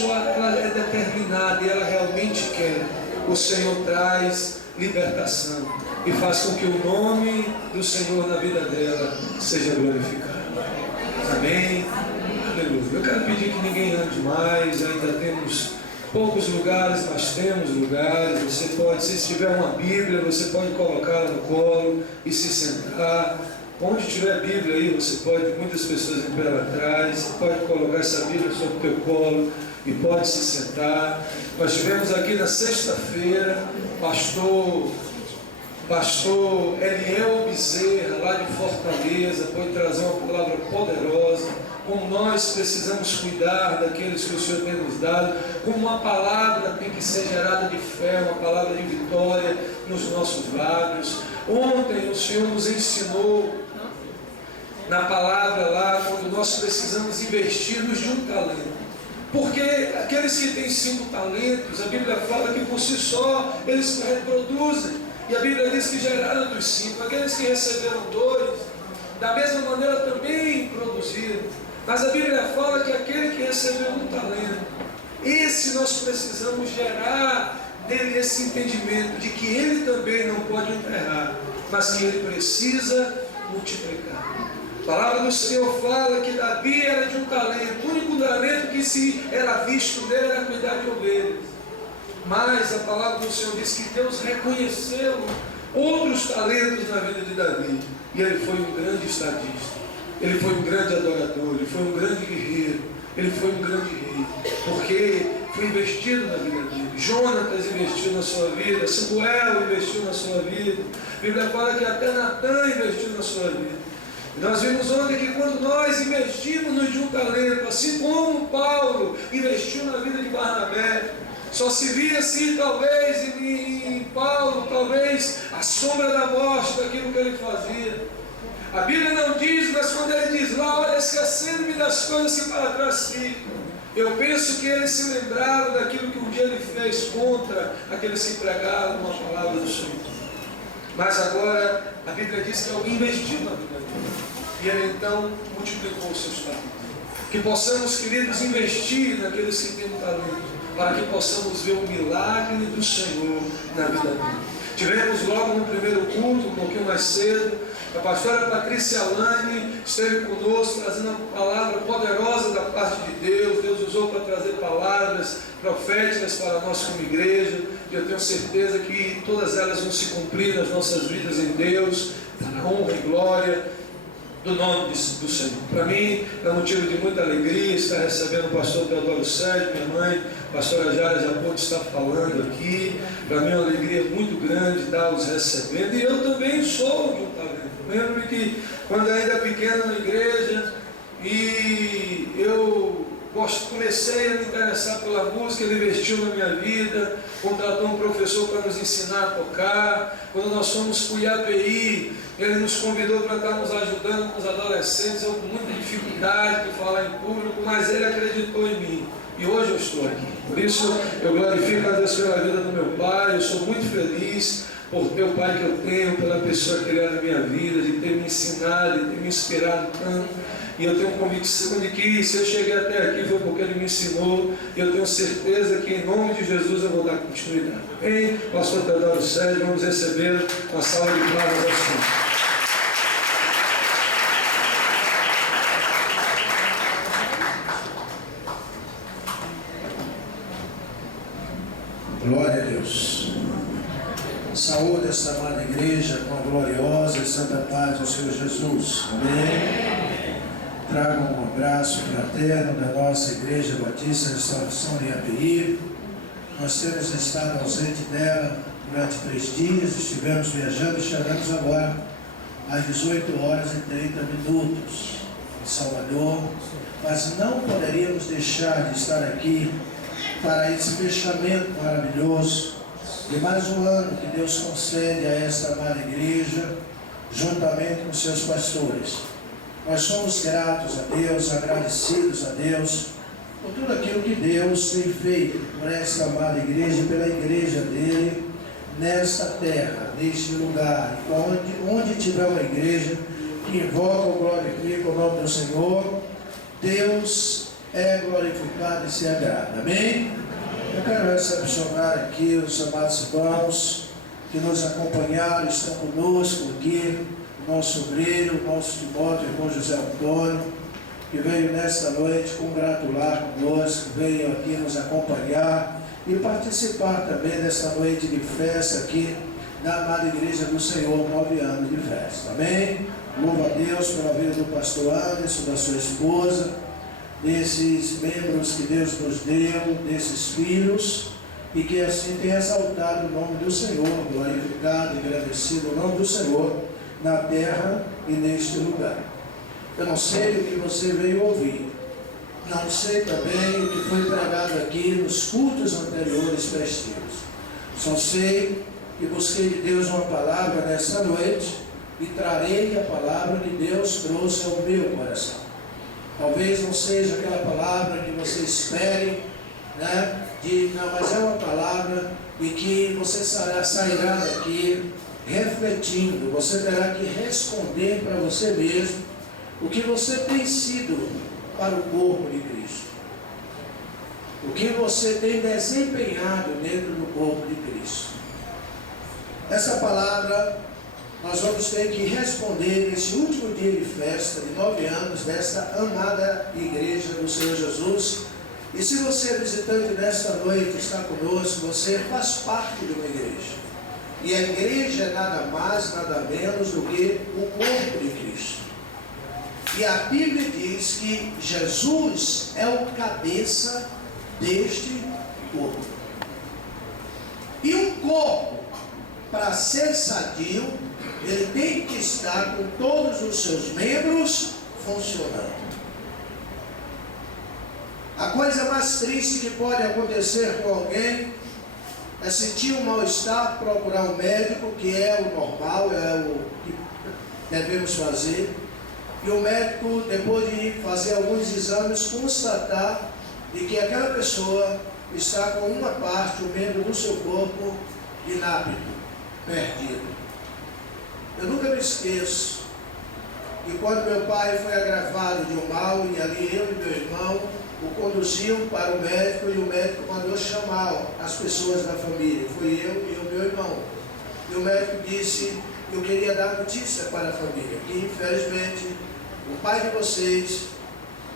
pessoa ela é determinada e ela realmente quer, o Senhor traz libertação e faz com que o nome do Senhor na vida dela seja glorificado. Amém? Aleluia. Eu quero pedir que ninguém ande mais, ainda temos poucos lugares, mas temos lugares. Você pode, se tiver uma Bíblia, você pode colocar no colo e se sentar. Onde tiver Bíblia aí, você pode, muitas pessoas em pé lá atrás, você pode colocar essa Bíblia sobre o teu colo e pode se sentar. Nós tivemos aqui na sexta-feira, pastor Eliel Bezerra, lá de Fortaleza, pode trazer uma palavra poderosa, como nós precisamos cuidar daqueles que o Senhor tem nos dado, como uma palavra tem que ser gerada de fé, uma palavra de vitória nos nossos lábios. Ontem o Senhor nos ensinou na palavra lá, quando nós precisamos investir-nos de um talento. Porque aqueles que têm 5 talentos, a Bíblia fala que por si só eles reproduzem. E a Bíblia diz que geraram dos 5. Aqueles que receberam 2, da mesma maneira também produziram. Mas a Bíblia fala que aquele que recebeu 1 talento, esse nós precisamos gerar nele esse entendimento de que ele também não pode enterrar, mas que ele precisa multiplicar. A palavra do Senhor fala que Davi era de 1 talento, o único talento que se era visto nele era cuidar de ovelhas. Mas a palavra do Senhor diz que Deus reconheceu outros talentos na vida de Davi, e ele foi um grande estadista, ele foi um grande adorador, ele foi um grande guerreiro, ele foi um grande rei, porque foi investido na vida dele. Jonatas investiu na sua vida, Samuel investiu na sua vida, a Bíblia fala que até Natan investiu na sua vida. E nós vimos ontem que quando nós investimos de um talento, assim como Paulo investiu na vida de Barnabé, só se via assim talvez em Paulo, talvez a sombra da morte daquilo que ele fazia. A Bíblia não diz, mas quando ele diz lá, olha, esquecendo-me das coisas que para trás ficam, eu penso que eles se lembraram daquilo que um dia ele fez contra aqueles que pregaram uma palavra do Senhor. Mas agora a Bíblia diz que alguém investiu na vida dele, e ele então multiplicou os seus talentos. Que possamos, queridos, investir naqueles que têm um talento, para que possamos ver o milagre do Senhor na vida dele. Tivemos logo no primeiro culto, um pouquinho mais cedo, a pastora Patrícia Alane esteve conosco, trazendo uma palavra poderosa da parte de Deus. Deus usou para trazer palavras proféticas para nós como igreja, e eu tenho certeza que todas elas vão se cumprir nas nossas vidas em Deus, para a honra e glória do nome do Senhor. Para mim é motivo de muita alegria estar recebendo o pastor Teodoro Sérgio, minha mãe, a pastora Jara já pode estar falando aqui. Para mim é uma alegria muito grande estar os recebendo, e eu também sou de um talento. Lembro-me que quando ainda pequeno na igreja, e eu comecei a me interessar pela música, ele investiu na minha vida, contratou um professor para nos ensinar a tocar. Quando nós fomos para o IAPI, ele nos convidou para estar nos ajudando com os adolescentes, eu com muita dificuldade de falar em público, mas ele acreditou em mim, e hoje eu estou aqui. Por isso eu glorifico a Deus pela vida do meu pai, eu sou muito feliz por ter o pai que eu tenho, pela pessoa que ele é na minha vida, de ter me ensinado, de ter me inspirado tanto. E eu tenho convicção de que se eu cheguei até aqui foi porque ele me ensinou, e eu tenho certeza que em nome de Jesus eu vou dar continuidade. Amém? Pastor Teodoro Sérgio, vamos receber uma salva de palmas ao Senhor. Glória a Deus. Saúde esta amada igreja com a gloriosa e santa paz do Senhor Jesus. Amém. Trago um abraço fraterno da nossa Igreja Batista Restauração de IAPI. Nós temos estado ausente dela durante 3 dias, estivemos viajando e chegamos agora às 18 horas e 30 minutos em Salvador, mas não poderíamos deixar de estar aqui para esse fechamento maravilhoso de mais um ano que Deus concede a esta amada igreja, juntamente com seus pastores. Nós somos gratos a Deus, agradecidos a Deus por tudo aquilo que Deus tem feito por esta amada igreja e pela igreja dele nesta terra, neste lugar. Onde tiver uma igreja que invoca ou glorifica o nome do Senhor, Deus é glorificado e se agrada. Amém? Eu quero recepcionar aqui os amados irmãos que nos acompanharam, estão conosco aqui, o nosso obreiro, o nosso Timóteo, o irmão José Antônio, que veio nesta noite congratular conosco, veio aqui nos acompanhar e participar também desta noite de festa aqui na amada Igreja do Senhor, 9 anos de festa. Amém? Louvo a Deus pela vida do pastor Anderson, da sua esposa, desses membros que Deus nos deu, desses filhos, e que assim tenha exaltado o nome do Senhor, glorificado e agradecido o nome do Senhor na terra e neste lugar. Eu não sei o que você veio ouvir, não sei também o que foi pregado aqui nos cultos anteriores festivos, só sei que busquei de Deus uma palavra nessa noite e trarei a palavra que Deus trouxe ao meu coração. Talvez não seja aquela palavra que você espere, né? Mas é uma palavra e que você sairá daqui refletindo. Você terá que responder para você mesmo o que você tem sido para o corpo de Cristo, o que você tem desempenhado dentro do corpo de Cristo. Essa palavra nós vamos ter que responder nesse último dia de festa de 9 anos desta amada Igreja do Senhor Jesus. E se você é visitante nesta noite, está conosco, você faz parte de uma igreja. E a igreja é nada mais, nada menos do que o corpo de Cristo. E a Bíblia diz que Jesus é o cabeça deste corpo. E um corpo, para ser sadio, ele tem que estar com todos os seus membros funcionando. A coisa mais triste que pode acontecer com alguém é sentir um mal-estar, procurar um médico, que é o normal, é o que devemos fazer. E o médico, depois de fazer alguns exames, constatar de que aquela pessoa está com uma parte, um membro do seu corpo, inábil, perdido. Eu nunca me esqueço que quando meu pai foi agravado de um mal, e ali eu e meu irmão o conduziam para o médico, e o médico mandou chamar as pessoas da família. Foi eu e o meu irmão. E o médico disse que eu queria dar notícia para a família, que infelizmente o pai de vocês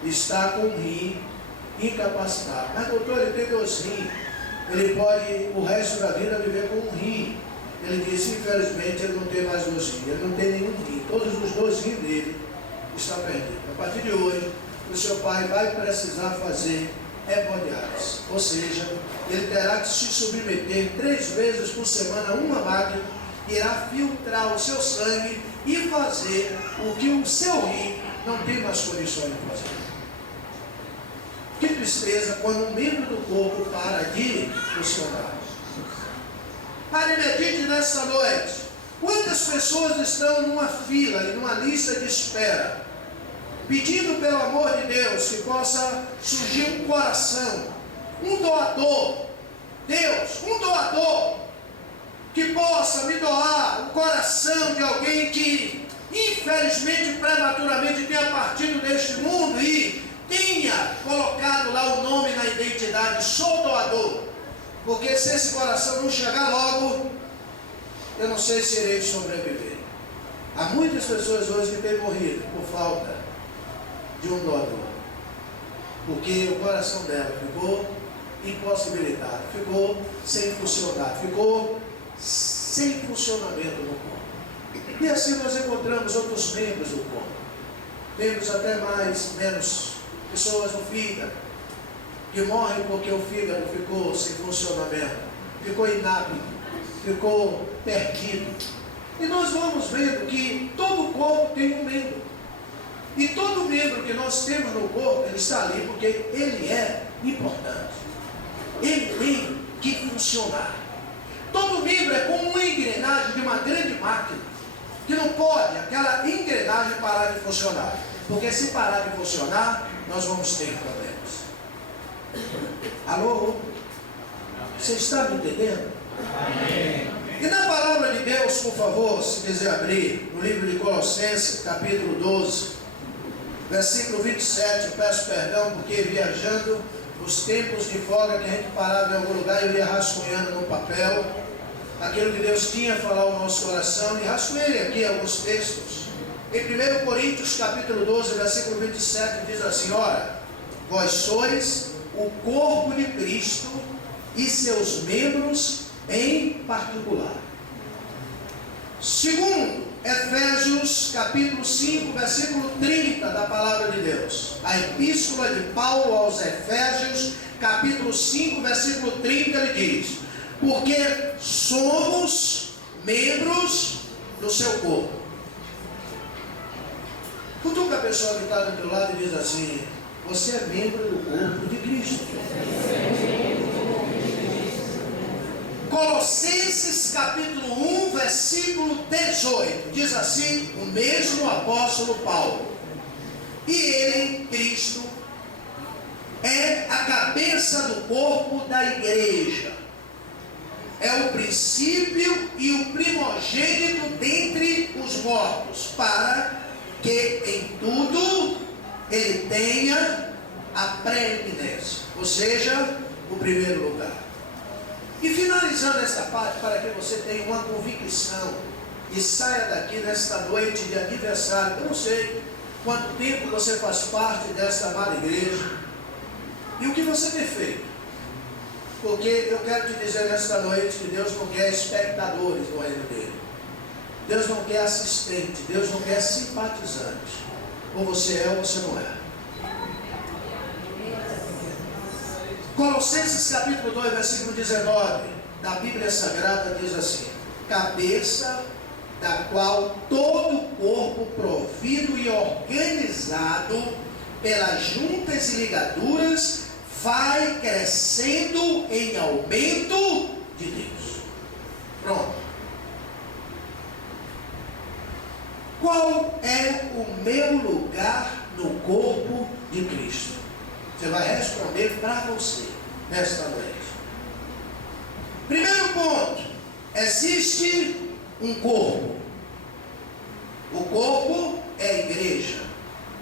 está com um rim incapacitado. Mas doutor, ele tem 2 rins, ele pode o resto da vida viver com um rim. Ele disse, infelizmente ele não tem mais 2 rins, ele não tem nenhum rim, todos os 2 rins dele estão perdidos. A partir de hoje, o seu pai vai precisar fazer hemodiálise, ou seja, ele terá que se submeter 3 vezes por semana a uma máquina que irá filtrar o seu sangue e fazer o que o seu rim não tem mais condições de fazer. Que tristeza quando um membro do corpo para de funcionar. Pare e medite nessa noite. Quantas pessoas estão numa fila e numa lista de espera, pedindo pelo amor de Deus que possa surgir um coração, um doador, Deus, um doador, que possa me doar o coração de alguém que infelizmente, prematuramente tenha partido deste mundo e tenha colocado lá o nome na identidade, sou doador, porque se esse coração não chegar logo, eu não sei se irei sobreviver. Há muitas pessoas hoje que têm morrido por falta de um doador, porque o coração dela ficou impossibilitado, ficou sem funcionar, ficou sem funcionamento no corpo. E assim nós encontramos outros membros do corpo, membros até menos pessoas no fígado, que morrem porque o fígado ficou sem funcionamento, ficou inábil, ficou perdido. E nós vamos vendo que todo corpo tem um membro. E todo membro que nós temos no corpo, ele está ali porque ele é importante. Ele tem que funcionar. Todo membro é como uma engrenagem de uma grande máquina, que não pode aquela engrenagem parar de funcionar. Porque se parar de funcionar, nós vamos ter problemas. Alô? Você está me entendendo? Amém. E na palavra de Deus, por favor, se quiser abrir, no livro de Colossenses, capítulo 12, versículo 27, eu peço perdão porque viajando nos tempos de folga que a gente parava em algum lugar, eu ia rascunhando no papel aquilo que Deus tinha a falar ao nosso coração, e rascunhei aqui alguns textos. Em 1 Coríntios capítulo 12, versículo 27, diz assim: ora, vós sois o corpo de Cristo e seus membros em particular. Segundo Efésios capítulo 5, versículo 30 da palavra de Deus. A epístola de Paulo aos Efésios, capítulo 5, versículo 30, ele diz: porque somos membros do seu corpo. Cutuca a pessoa que está do teu lado e diz assim: você é membro do corpo de Cristo. Colossenses capítulo 1, versículo 18, diz assim o mesmo apóstolo Paulo: e ele, Cristo, é a cabeça do corpo da igreja, é o princípio e o primogênito dentre os mortos, para que em tudo ele tenha a preeminência, ou seja, o primeiro lugar. E finalizando esta parte, para que você tenha uma convicção e saia daqui nesta noite de aniversário. Eu não sei quanto tempo você faz parte desta amada igreja e o que você tem feito, porque eu quero te dizer nesta noite que Deus não quer espectadores no reino dele, Deus não quer assistente, Deus não quer simpatizante. Ou você é ou você não é. Colossenses capítulo 2, versículo 19 da Bíblia Sagrada diz assim: cabeça da qual todo o corpo provido e organizado pelas juntas e ligaduras vai crescendo em aumento de Deus. Pronto. Qual é o meu lugar no corpo de Cristo? Você vai responder para você nesta noite. Primeiro ponto: existe um corpo. O corpo é a igreja.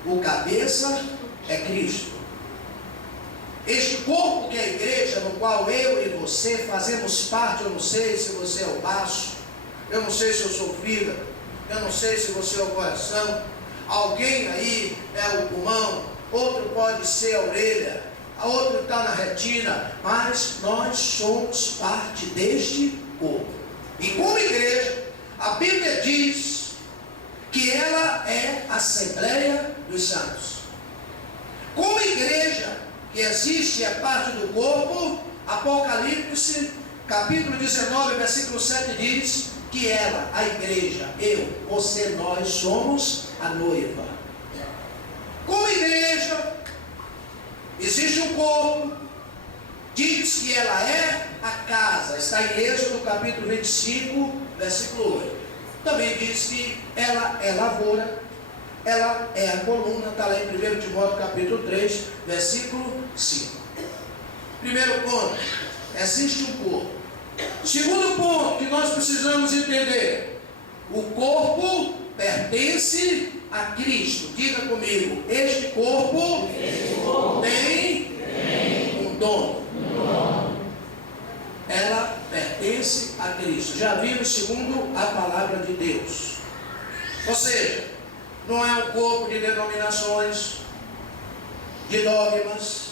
O cabeça é Cristo. Este corpo que é a igreja, no qual eu e você fazemos parte, eu não sei se você é o baço, eu não sei se eu sou o fígado, eu não sei se você é o coração, alguém aí é o pulmão, outro pode ser a orelha, a outro está na retina, mas nós somos parte deste corpo. E como igreja, a Bíblia diz que ela é a Assembleia dos Santos. Como igreja que existe, é parte do corpo, Apocalipse capítulo 19, versículo 7 diz que ela, a igreja, eu, você, nós somos a noiva. Como igreja, existe um corpo, diz que ela é a casa, está em Êxodo capítulo 25, versículo 8. Também diz que ela é lavoura, ela é a coluna, está lá em 1 Timóteo capítulo 3, versículo 5. Primeiro ponto, existe um corpo. Segundo ponto que nós precisamos entender: o corpo pertence a Cristo. Diga comigo: este corpo tem um dono. Ela pertence a Cristo. Já vimos segundo a palavra de Deus. Ou seja, não é um corpo de denominações, de dogmas,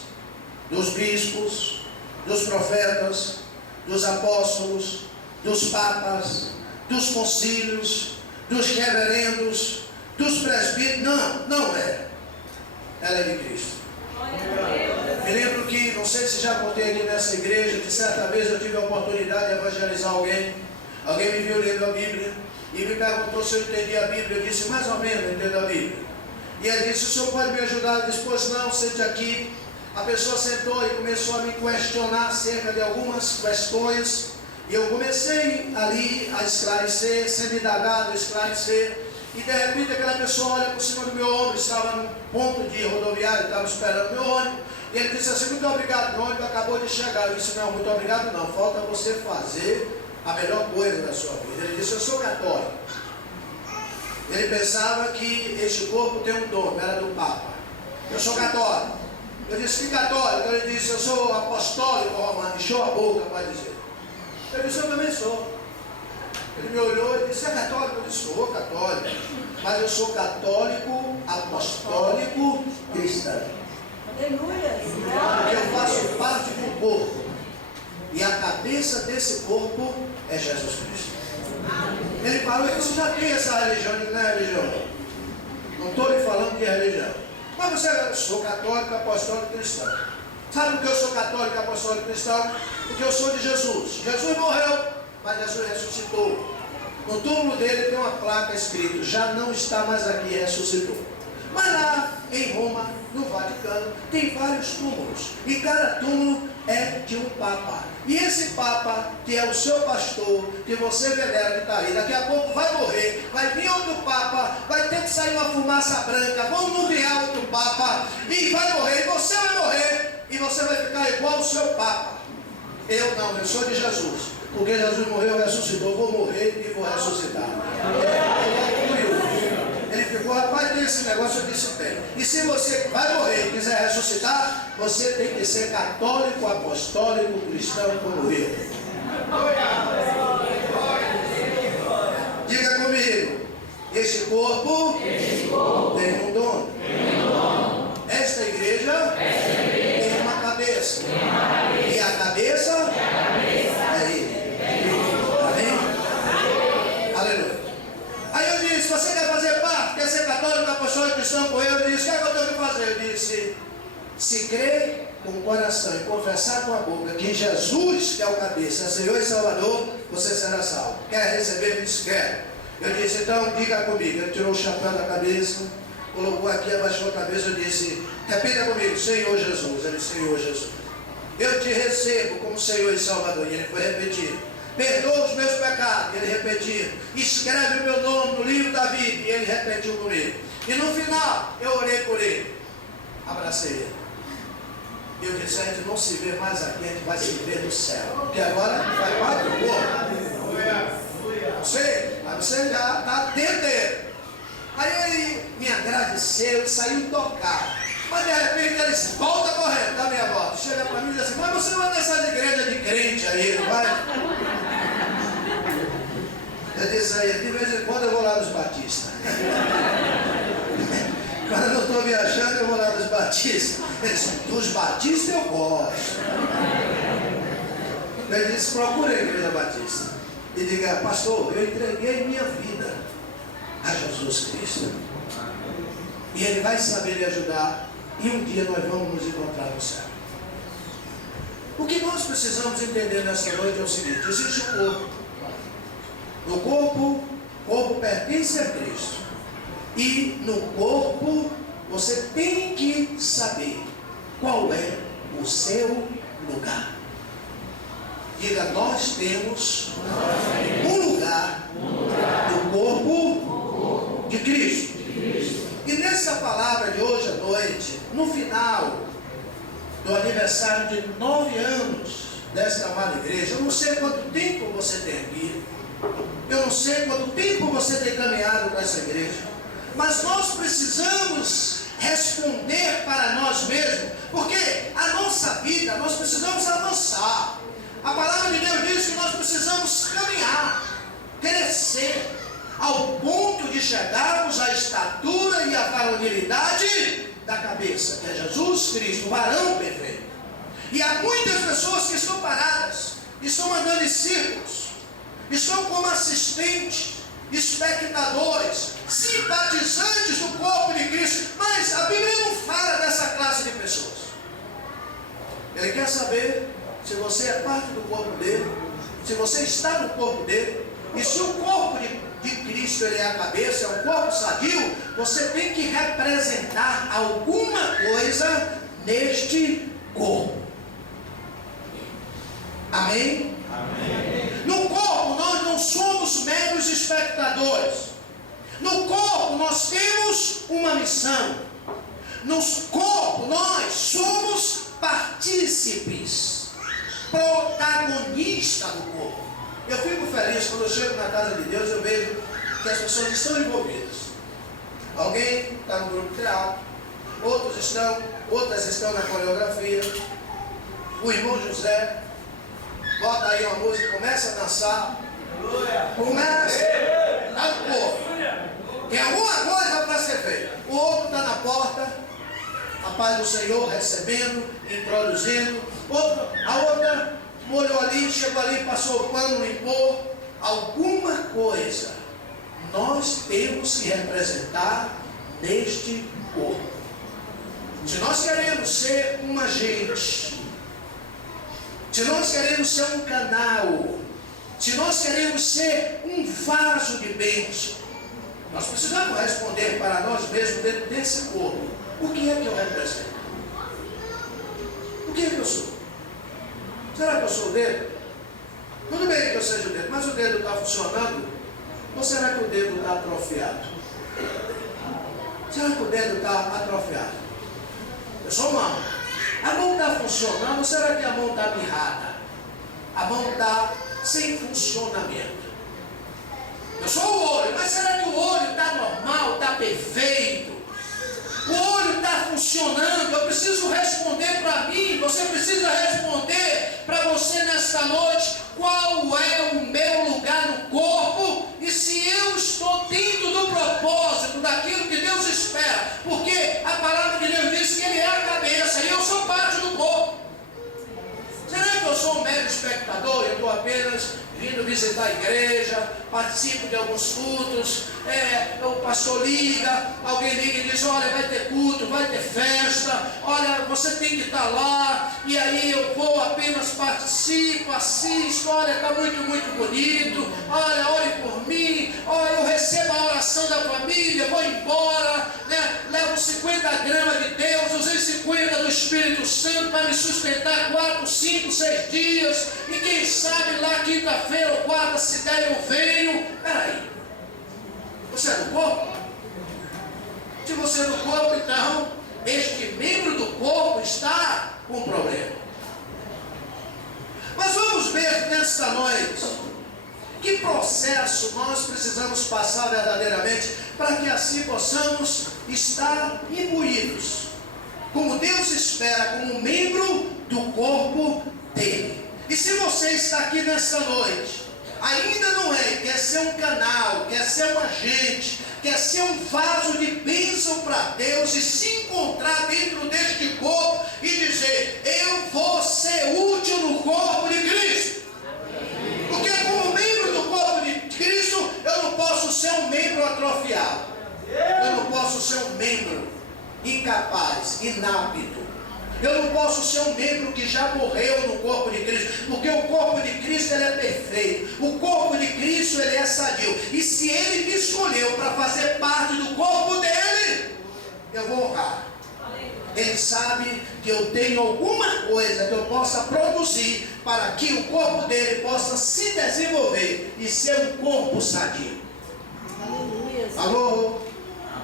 dos bispos, dos profetas, dos apóstolos, dos papas, dos concílios, dos reverendos, dos presbíteros. Não é. Ela é de Cristo. Me lembro que, não sei se já contei aqui nessa igreja, que certa vez eu tive a oportunidade de evangelizar alguém. Alguém me viu lendo a Bíblia e me perguntou se eu entendia a Bíblia. Eu disse: mais ou menos eu entendo a Bíblia. E ele disse: o senhor pode me ajudar? Eu disse: pois não, sente aqui. A pessoa sentou e começou a me questionar acerca de algumas questões, e eu comecei ali a esclarecer, sendo indagado, a esclarecer, e de repente aquela pessoa olha por cima do meu ombro, estava num ponto de rodoviário, estava esperando meu ônibus, e ele disse assim: muito obrigado, meu ônibus acabou de chegar. Eu disse: não, muito obrigado não, falta você fazer a melhor coisa da sua vida. Ele disse: eu sou católico. Ele pensava que este corpo tem um dono, era do Papa. Eu sou católico. Eu disse, que católico? Ele disse, eu sou apostólico romano. Encheu a boca para dizer. Eu disse, eu também sou. Ele me olhou e disse, é católico? Eu disse, sou católico. Mas eu sou católico, apostólico, cristão. Aleluia. Porque eu faço parte do corpo. E a cabeça desse corpo é Jesus Cristo. Ele falou que você já tem essa religião. Ele não é religião. Não estou lhe falando que é religião. Mas você, eu sou católico, apostólico, cristão. Sabe por que eu sou católico, apostólico, cristão? Porque eu sou de Jesus. Jesus morreu, mas Jesus ressuscitou. No túmulo dele tem uma placa escrito, já não está mais aqui, ressuscitou. Mas lá em Roma, no Vaticano, tem vários túmulos. E cada túmulo é de um Papa. E esse Papa, que é o seu pastor, que você venera, que está aí, daqui a pouco vai morrer, vai vir outro Papa, vai ter que sair uma fumaça branca, vão nomear outro Papa, e vai morrer, e você vai morrer, e você vai ficar igual ao seu Papa. Eu não, eu sou de Jesus. Porque Jesus morreu, ressuscitou, vou morrer e vou ressuscitar. Ele ficou, rapaz, tem esse negócio, eu disse, tem. E se você vai morrer e quiser ressuscitar, você tem que ser católico, apostólico, cristão como eu. Diga comigo, este corpo tem um dono. Esta igreja tem uma cabeça. E a cabeça é ele. Amém? Aleluia. Aí eu disse, você quer fazer parte? Quer ser católico, apostólico, cristão com eu? Ele disse, o que é que eu tenho que fazer? Eu disse, se crer com o coração e confessar com a boca que Jesus, que é o cabeça, é Senhor e Salvador, você será salvo. Quer receber? Ele disse, quero. Eu disse, então diga comigo. Ele tirou o chapéu da cabeça, colocou aqui, abaixou a cabeça, eu disse, repita comigo, Senhor Jesus. Ele disse, Senhor Jesus, eu te recebo como Senhor e Salvador. E ele foi repetir, perdoa os meus pecados. Ele repetiu, escreve o meu nome no livro da vida. E ele repetiu comigo. E no final, eu orei por ele, abracei ele. Eu disse, a gente não se vê mais aqui, a gente vai se ver no céu. Porque agora vai parte do corpo. Você já está dentro dele. Aí ele me agradeceu e saiu tocar. Mas de repente ele volta correndo da minha volta. Chega para mim e diz assim, mas você vai nessas igrejas de crente aí, não vai? Eu disse aí, de vez em quando eu vou lá nos batistas. Quando eu não estou viajando, eu vou lá nos batistas. Ele disse, dos batistas eu gosto. Ele disse, procura a igreja batista. E diga, pastor, eu entreguei minha vida a Jesus Cristo. E Ele vai saber lhe ajudar. E um dia nós vamos nos encontrar no céu. O que nós precisamos entender nessa noite é o seguinte, existe um corpo. No corpo, o corpo pertence a Cristo. E no corpo, você tem que saber qual é o seu lugar. Diga, nós temos um lugar no corpo de Cristo. E nessa palavra de hoje à noite, no final do aniversário de 9 anos desta amada igreja, eu não sei quanto tempo você tem aqui, eu não sei quanto tempo você tem caminhado com essa igreja, mas nós precisamos responder para nós mesmos, porque a nossa vida, nós precisamos avançar. A palavra de Deus diz que nós precisamos caminhar, crescer, ao ponto de chegarmos à estatura e à varonilidade da cabeça, que é Jesus Cristo, o varão perfeito. E há muitas pessoas que estão paradas, estão andando em círculos, estão como assistentes, espectadores, simpatizantes do corpo de Cristo, mas a Bíblia não fala dessa classe de pessoas. Ele quer saber se você é parte do corpo dele, se você está no corpo dele, e se o corpo de Cristo ele é a cabeça, é um corpo sadio, você tem que representar alguma coisa neste corpo. Amém? Amém. No corpo nós não somos meros espectadores. No corpo nós temos uma missão. No corpo nós somos partícipes, protagonistas do corpo. Eu fico feliz quando eu chego na casa de Deus, eu vejo que as pessoas estão envolvidas. Alguém está no grupo de teatro, outras estão na coreografia. O irmão José bota aí uma música, começa a dançar, começa a dar no corpo. Tem alguma coisa para ser feita. O outro está na porta, a paz do Senhor, recebendo, introduzindo. A outra molhou ali, chegou ali, passou o pano, limpou. Alguma coisa nós temos que representar neste corpo. Se nós queremos ser um agente, se nós queremos ser um canal, se nós queremos ser um vaso de bênção, nós precisamos responder para nós mesmos dentro desse corpo: o que é que eu represento? O que é que eu sou? Será que eu sou o dedo? Tudo bem que eu seja o dedo, mas o dedo está funcionando? Ou será que o dedo está atrofiado? Será que o dedo está atrofiado? Eu sou mão. A mão está funcionando, ou será que a mão está mirrada? A mão está sem funcionamento. Eu sou o olho, mas será que o olho está normal, está perfeito? O olho está funcionando. Eu preciso responder para mim, você precisa responder para você nesta noite: qual é o meu lugar no corpo e se eu estou dentro do propósito, daquilo que Deus espera. Porque a palavra de Deus diz que Ele é a cabeça e eu sou parte do corpo. Será que eu sou um mero espectador? Eu estou apenas vindo visitar a igreja, participo de alguns cultos, o pastor liga, alguém liga e diz: olha, vai ter culto, vai ter festa, olha, você tem que estar lá, e aí eu vou, apenas participo, assisto, olha, está muito bonito, olha, ore por mim, olha, eu recebo a oração da família, vou embora, né? Levo 50 gramas de Deus, usei 50 do Espírito Santo para me sustentar 4, 5, 6 dias, e quem sabe lá quinta-feira ou quarta, se der eu venho. Peraí, você é do corpo? Se você é do corpo, então este membro do corpo está com problema. Mas vamos ver nesta noite que processo nós precisamos passar verdadeiramente para que assim possamos estar imbuídos, como Deus espera, como membro do corpo dele. E se você está aqui nesta noite, ainda não é, quer ser um canal, quer ser um agente, quer ser um vaso de bênção para Deus e se encontrar dentro deste corpo e dizer: eu vou ser útil no corpo de Cristo. Porque como membro do corpo de Cristo, eu não posso ser um membro atrofiado. Eu não posso ser um membro incapaz, inapto. Eu não posso ser um membro que já morreu no corpo de Cristo, porque o corpo de Cristo ele é perfeito, o corpo de Cristo ele é sadio, e se Ele me escolheu para fazer parte do corpo dele, eu vou honrar. Ele sabe que eu tenho alguma coisa que eu possa produzir para que o corpo dele possa se desenvolver e ser um corpo sadio. Aleluia. Alô?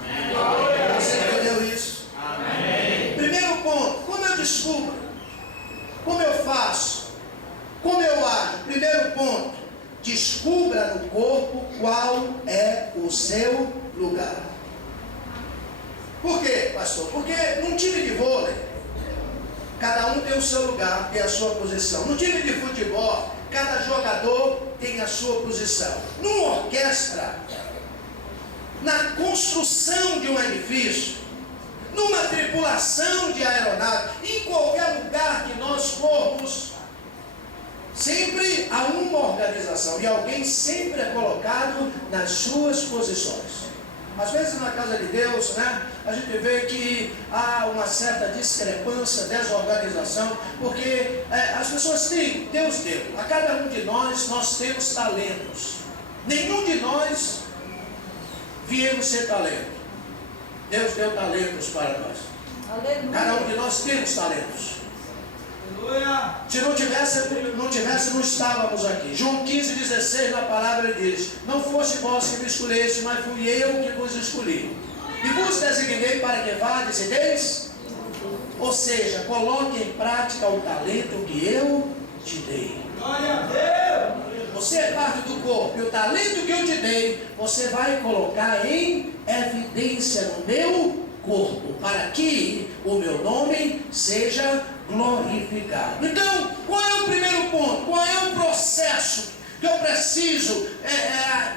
Amém. Você entendeu isso? Amém. Primeiro ponto: como eu descubro? Como eu faço? Como eu ajo? Primeiro ponto: descubra no corpo qual é o seu lugar. Por quê, pastor? Porque num time de vôlei, cada um tem o seu lugar, tem a sua posição. No time de futebol, cada jogador tem a sua posição. Numa orquestra, na construção de um edifício, numa tripulação de aeronave, em qualquer lugar que nós formos, sempre há uma organização e alguém sempre é colocado nas suas posições. Às vezes na casa de Deus, né, a gente vê que há uma certa discrepância, desorganização, porque as pessoas têm, Deus deu, a cada um de nós temos talentos. Nenhum de nós viemos ser talento. Deus deu talentos para nós. Aleluia. Cada um de nós temos talentos. Se não tivesse, não estávamos aqui. João 15,16 na palavra diz: não fosse vós que me escolheste, mas fui eu que vos escolhi. E vos designei para que vades e deis. Ou seja, coloque em prática o talento que eu te dei. Glória a Deus. Você é parte do corpo e o talento que eu te dei, você vai colocar em evidência no meu corpo, para que o meu nome seja glorificado. Então, qual é o primeiro ponto? Qual é o processo que eu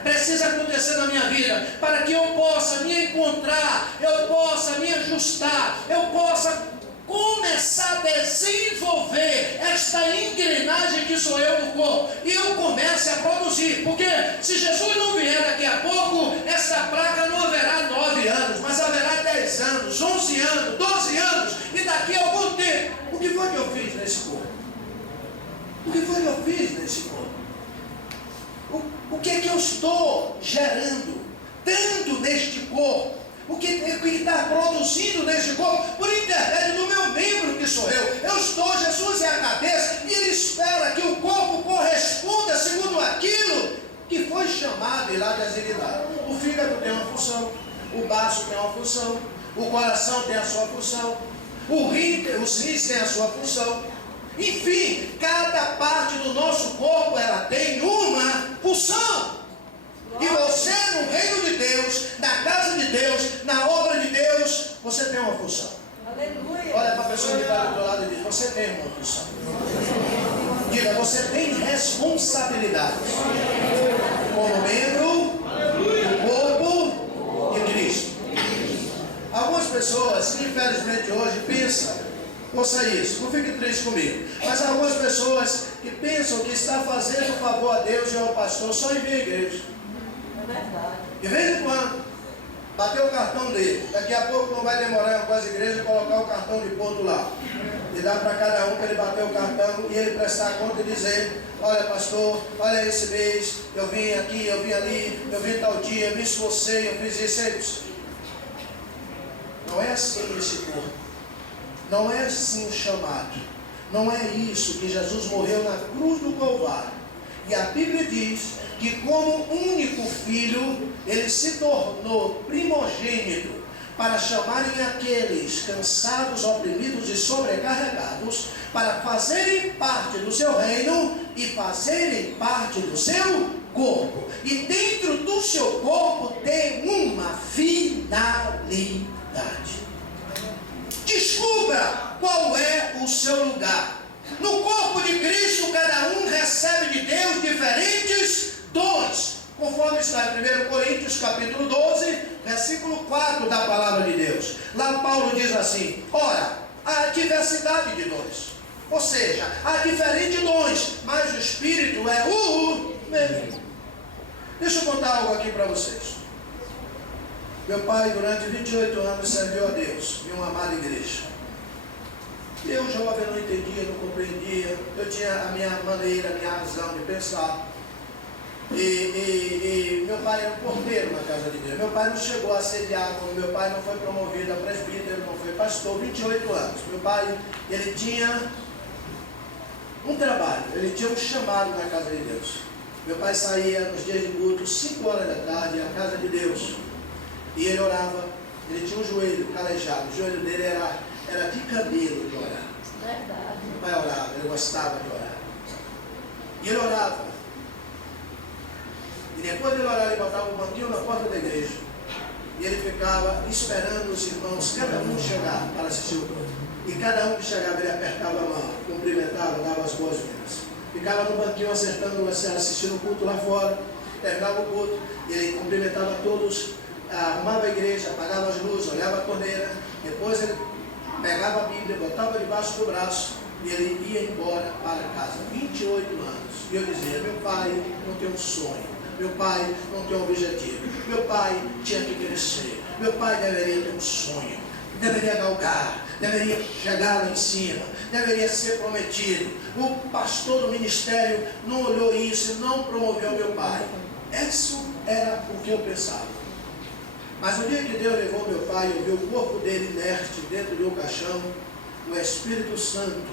precisa acontecer na minha vida, para que eu possa me encontrar, eu possa me ajustar, eu possa começar a desenvolver esta engrenagem que sou eu no corpo, e eu comece a produzir? Porque se Jesus não vier daqui a pouco, essa placa não haverá 9 anos, mas haverá 10 anos, 11 anos, 12 anos, e daqui a algum tempo. O que foi que eu fiz nesse corpo? O que foi que eu fiz nesse corpo? O que é que eu estou gerando, dando neste corpo? O que está produzindo neste corpo, por intermédio do meu membro que sou eu. Eu estou, Jesus é a cabeça, e Ele espera que o corpo corresponda segundo aquilo que foi chamado e lá designado. O fígado tem uma função, o baço tem uma função, o coração tem a sua função, os rins têm a sua função. Enfim, cada parte do nosso corpo, ela tem uma função. E você, no reino de Deus, na casa de Deus, na obra de Deus, você tem uma função. Aleluia. Olha para a pessoa que está do teu lado e diz: você tem uma função. Diga: você tem responsabilidade como membro do corpo de Cristo. Algumas pessoas, infelizmente hoje, pensam, ouça isso, não fique triste comigo, mas há algumas pessoas que pensam que está fazendo favor a Deus e ao pastor só em vir à igreja. É verdade. De vez em quando, bater o cartão dele. Daqui a pouco não vai demorar com as igrejas colocar o cartão de ponto lá. E dar para cada um para ele bater o cartão e ele prestar conta e dizer: olha, pastor, olha esse mês, eu vim aqui, eu vim ali, eu vim tal dia, eu me esforcei, eu fiz isso. Não é assim esse corpo. Não é assim o chamado. Não é isso que Jesus morreu na cruz do Calvário. E a Bíblia diz que como único filho, ele se tornou primogênito para chamarem aqueles cansados, oprimidos e sobrecarregados, para fazerem parte do seu reino e fazerem parte do seu corpo. E dentro do seu corpo tem uma finalidade. Descubra qual é o seu lugar. No corpo de Cristo, cada um recebe de Deus diferentes dons, conforme está em 1 Coríntios capítulo 12, versículo 4 da palavra de Deus. Lá Paulo diz assim: ora, há diversidade de dons, ou seja, há diferentes dons, mas o Espírito é o mesmo. Deixa eu contar algo aqui para vocês. Meu pai, durante 28 anos, serviu a Deus em uma amada igreja. Eu, jovem, não entendia, não compreendia. Eu tinha a minha maneira, a minha razão de pensar. E meu pai era um porteiro na casa de Deus. Meu pai não chegou a ser diácono, meu pai não foi promovido a presbítero, não foi pastor, 28 anos. Meu pai, ele tinha um trabalho, ele tinha um chamado na casa de Deus. Meu pai saía nos dias de culto, 5 horas da tarde, na casa de Deus. E ele orava, ele tinha um joelho calejado, o joelho dele era de camelo de orar. Verdade. Meu pai orava, ele gostava de orar. E ele orava. E depois de ele orar, ele botava um banquinho na porta da igreja. E ele ficava esperando os irmãos, cada um chegar para assistir o culto. E cada um que chegava, ele apertava a mão, cumprimentava, dava as boas-vindas. Ficava no banquinho assistindo o culto lá fora. Terminava o culto, e ele cumprimentava todos, arrumava a igreja, apagava as luzes, olhava a torneira. Depois ele pegava a Bíblia, botava debaixo do braço e ele ia embora para casa. 28 anos. E eu dizia: meu pai não tem um sonho, meu pai não tem um objetivo, meu pai tinha que crescer, meu pai deveria ter um sonho, deveria galgar, deveria chegar lá em cima, deveria ser prometido. O pastor do ministério não olhou isso, não promoveu meu pai. Isso era o que eu pensava. Mas no dia que Deus levou meu pai, eu vi o corpo dele inerte dentro de um caixão, o Espírito Santo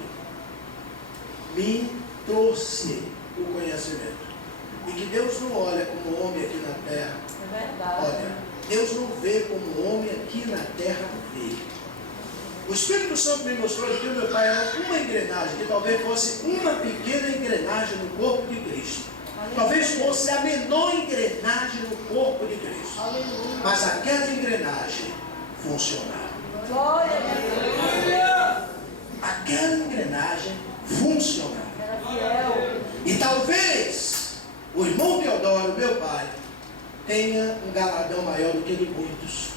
me trouxe o conhecimento. E que Deus não olha como homem aqui na terra. É verdade. Olha, Deus não vê como homem aqui na terra vê. O Espírito Santo me mostrou que o meu pai era uma engrenagem, que talvez fosse uma pequena engrenagem no corpo de Cristo. Talvez fosse ser a menor engrenagem no corpo de Cristo. Aleluia. Mas aquela engrenagem funcionava. Glória a Deus. Aquela engrenagem funcionava. Era fiel. E talvez o irmão Teodoro, meu pai, tenha um galardão maior do que de muitos.